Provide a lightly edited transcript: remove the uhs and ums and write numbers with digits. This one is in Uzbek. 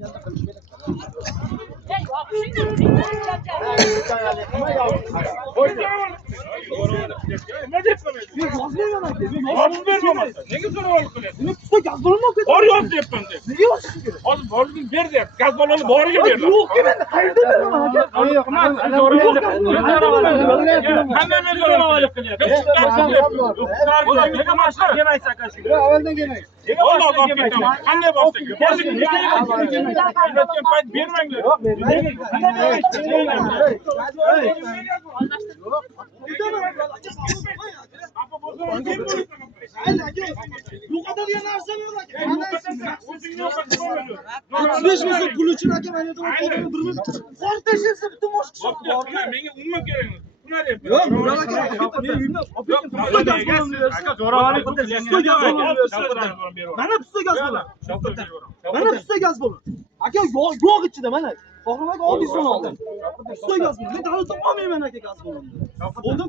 Bor yoz deyapman deb. Nega yozishim kerak? Hozir borliging ber deyapti. Gaz balloni boriga ber. Yo'q, men qayerda beraman aka? Qanday mezoravallik qilyapti? Nega mashhur demaysiz aka shu? Avvaldan kelmaydi. Vallahi olib ketaman. Qanday bosdik? Aytgan payt bermanglar. Yo'qotadigan narsami bu aka? Tushmasa pul uchun aka mana yerda o'tirib turibmiz. Qor tashlansa butun bosh chiqib bordi. Menga umuman kerak emas. Nima deyapti? Yo'q, Mural aka, men uyimda aka zo'ravonlik mana pista gaz bo'ladi. Mana pista gaz bo'ladi. Aka yo'q ichida mana. Qo'rqmang, oddiy so'ni oldim. Pista gaz bo'ladi. Men davlat olmayman aka gaz bo'ladi. Bo'ldi,